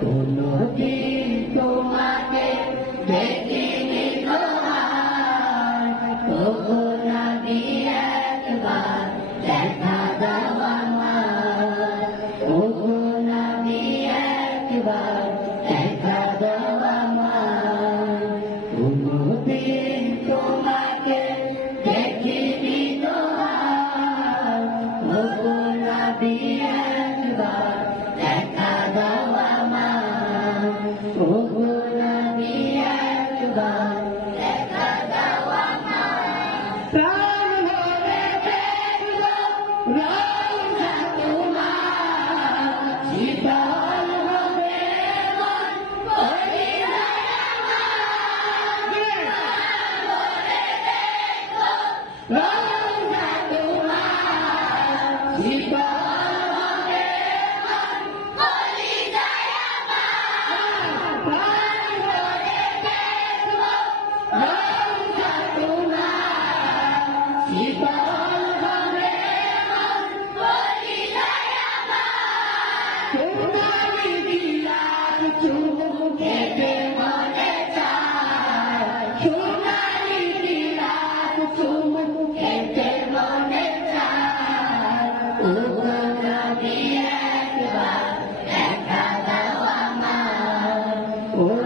কোনদিন তোমাকে দেখিনি তোমার তবু নবী একবার দেখা দাও আমার। তবু নবী একবার দেখা দাও আমার। কোনদিন তোমাকে দেখিনি তোমার তবু নবী Oh.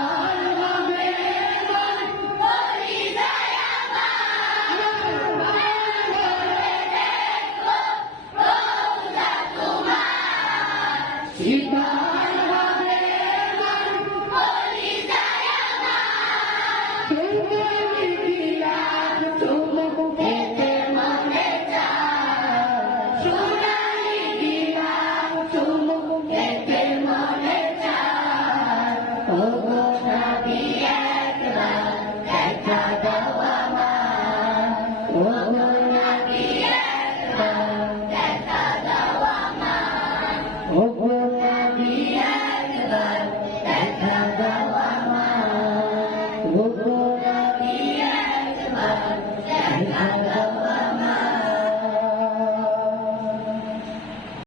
Amen.